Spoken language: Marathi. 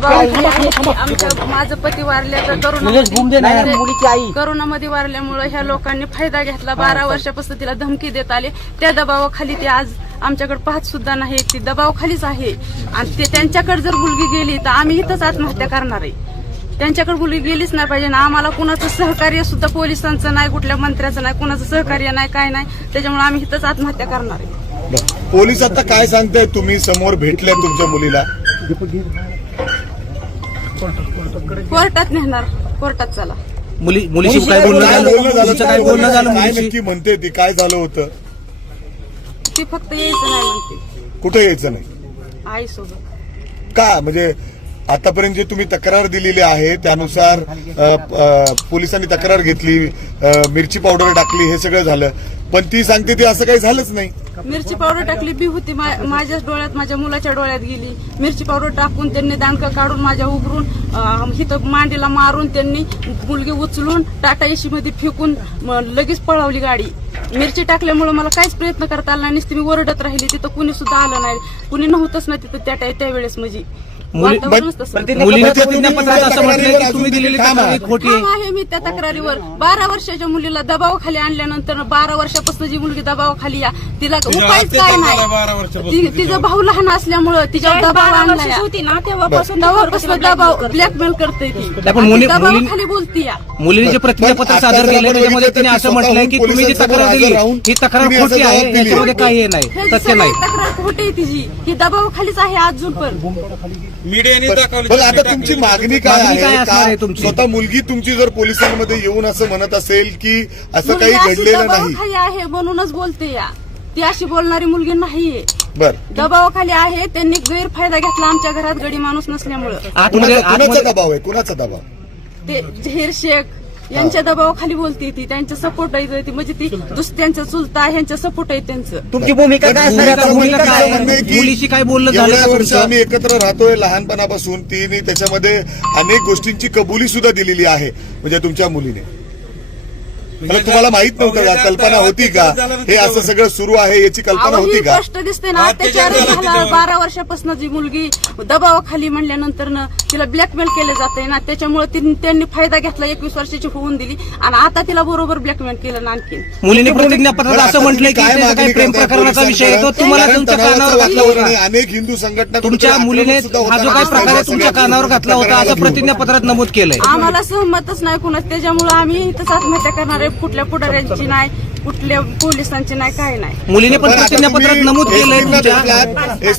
माझं पती वारल्याचं करोनामध्ये वारल्यामुळे ह्या लोकांनी फायदा घेतला. 12 वर्षापासून तिला धमकी देत आले. त्या दबावाखाली ती आज आमच्याकडे पाहत सुद्धा नाही. ती दबावाखालीच आहे आणि ते त्यांच्याकडे जर मुलगी गेली तर आम्ही इथंच आत्महत्या करणार आहे. त्यांच्याकडे मुलगी गेलीच नाही पाहिजे ना. आम्हाला कुणाचं सहकार्य सुद्धा पोलिसांचं नाही, कुठल्या मंत्र्याचं नाही, कुणाचं सहकार्य नाही, काय नाही. त्याच्यामुळे आम्ही इथंच आत्महत्या करणार आहे. पोलीस आता काय सांगताय? तुम्ही समोर भेटल्या तुमच्या मुलीला? कोर्टात नेणार, कोर्टात चला. मुलीशी काय बोलणं झालं? काय नक्की म्हणते ती? काय झालं होतं? ती फक्त यायचं नाही म्हणते. कुठे यायचं नाही? आईसोबत. का म्हणजे आतापर्यंत जे तुम्ही तक्रार दिलेली आहे त्यानुसार पोलिसांनी तक्रार घेतली, मिरची पावडर टाकली, हे सगळं झालं, पण ती सांगते ती असं काही झालंच नाही. मिरची पावडर टाकली बी होती. माझ्याच डोळ्यात, माझ्या मुलाच्या डोळ्यात गेली. मिरची पावडर टाकून त्यांनी दांडकं काढून माझ्या उघडून इथं मांडीला मारून त्यांनी मुलगी उचलून टाटा एसी मध्ये फेकून लगेच पळवली गाडी. मिरची टाकल्यामुळे मला काहीच प्रयत्न करता आला नाही. नुसती मी ओरडत राहिली. तिथं कुणी सुद्धा आलं नाही, कुणी नव्हतंच ना तिथं त्यावेळेस. म्हणजे मुलीने प्रतिज्ञापत्रात असं म्हटलं की तुम्ही दिलेली तक्रार खोटी आहे. मी त्या तक्रारीवर 12 वर्षाच्या मुलीला दबावाखाली आणल्यानंतर 12 वर्षापासून जी मुलगी दबावाखाली या तिला उपायच काय नाही. तिचं भाऊ लहान असल्यामुळं तिच्यावर दबाव आणला होती ना, तेव्हापासून दबाव ब्लॅकमेल करते ती. दबावाखाली बोलती या. मुलीने जे प्रतिज्ञापत्र सादर केलं त्याच्यामध्ये तिने असं म्हटलंय की तुम्ही जी तक्रार दिली ही तक्रार खोटी आहे, याच्यामध्ये काही नाही, तथ्य नाही. तक्रार खोटी आहे तिची. ही दबावाखालीच आहे अजून पण. पण आता तुमची मागणी काय आहे? स्वतः मुलगी तुमची जर पोलिसांमध्ये येऊन असं म्हणत असेल की असं काही घडलेलं नाही दबावाखाली आहे म्हणूनच बोलते या. ती अशी बोलणारी मुलगी नाहीये. बर, दबावाखाली आहे. त्यांनी गैरफायदा घेतला आमच्या घरात गडी माणूस नसल्यामुळं. कुणाचा दबाव आहे? कुणाचा दबाव? ते झहीर शेख यांच्या दबावाखाली बोलते ती. त्यांच्या सपोर्ट आहे ती. म्हणजे ती त्यांचं चुलता ह्यांच्या सपोर्ट आहे त्यांचं. तुमची भूमिका काय? मुलीशी काय बोलणं झालं? एवढ्या वर्ष आम्ही एकत्र राहतोय लहानपणापासून. तिने त्याच्यामध्ये अनेक गोष्टींची कबुली सुद्धा दिलेली आहे म्हणजे तुमच्या मुलीने. तुम्हाला माहित नव्हतं का? कल्पना होती का हे असं सगळं सुरू आहे याची कल्पना होती का? स्पष्ट दिसते ना. अत्याचार झाला 12 वर्षापासून. जी मुलगी दबावाखाली म्हणल्यानंतर तिला ब्लॅकमेल केलं जातंय ना, त्याच्यामुळे त्यांनी फायदा घेतला. 21 वर्षाची होऊन दिली आणि आता तिला बरोबर ब्लॅकमेल केलं ना. आणखी मुलीने प्रतिज्ञापत्रात असं म्हटलंय की काही प्रेम प्रकरणाचा विषय आहे तो तुम्हाला तुमच्या कानावर घातला होता. अनेक हिंदू संघटना तुमच्या मुलीने हा जो काही प्रकार आहे तुमच्या कानावर घातला होता असं प्रतिज्ञापत्रात नमूद केलंय. आम्हाला सहमतच नाही कुणाच. त्याच्यामुळे आम्ही इथंच आत्महत्या करणार आहे. कुठल्या पुढाऱ्यांची नाही, कुठल्या पोलिसांची नाही, काय नाही. मुलीने पण प्रतिज्ञापत्रात नमूद केलंय तुमच्या